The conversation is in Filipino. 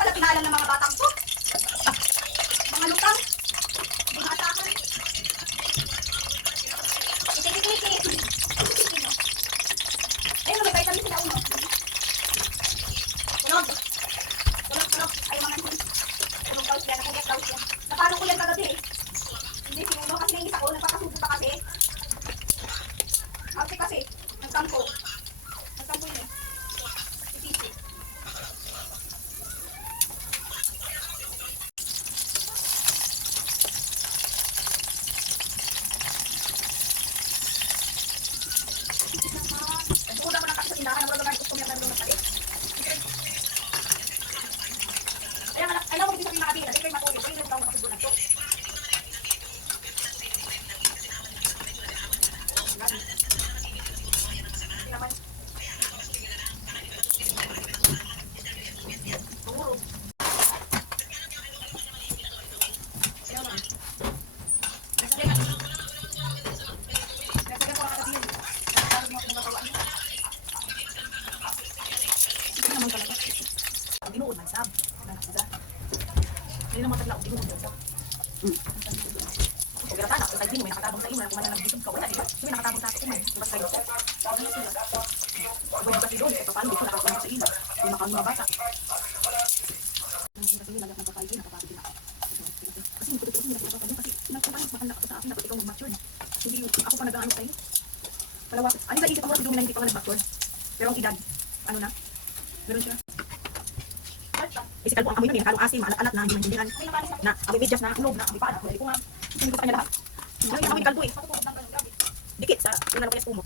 pala pinalam ng mga batang to. Mga lutang. Mga atakan. Ikikikiki. Ayun, may vitamin sila uno. Tunog. Tunog. Ayaw mga nandun. Tunog daw siya. Nakugat daw siya. Napalo ko yan kagabi eh. Hindi, sinuno kasi yung isa ko. Nagpapasubo pa kasi. Kasi. Nagkampo. Nagkampo yun eh. Titi. Suda mo na kasi sa tindahan. Ang mga gusto mo yung nandun magpalit. Ayaw mo bisa mga kabila. Di kayo matuloy. Kayo yung daw makasubo na ito. Hindi naman. Pumuro. Ayaw naman. Nasabihan ko ang kakabihin. Nasabi mo ako magagawa niyo. Hindi naman talaga. Binuod man sab. Hindi naman talaga binuod man sab. Kung gata na, kung sabihin mo may nakatabang sa imo, kung mananagbitin ka, wala dito. May nakatabang sa ato kuman. Diba sa kayo? Pag kasi doon, ito paano dito nakakuha sa ilo. Kung makawin mga bata. Kasi lagak ng papay, nakapapagin ako. Kasi hindi ko dito kasi nagpapagin makanda ako sa akin, dapat ikaw mag-mature. Hindi ako pa nag-ano sa'yo. Palawa, ano ba isip ako si Dominang hindi pa nag-mature? Pero ang edad, ano na? Meron siya. Isikal po ang amoy nun, nakalong asim, alat-alat na, hindi manjindihan. Na, abibidjas na, kulog na, abipada. Hindi ko nga, hindi ko sa kanya lahat. Ay, amoy kalbo eh. Dikit sa, yung nalapay sa pumo.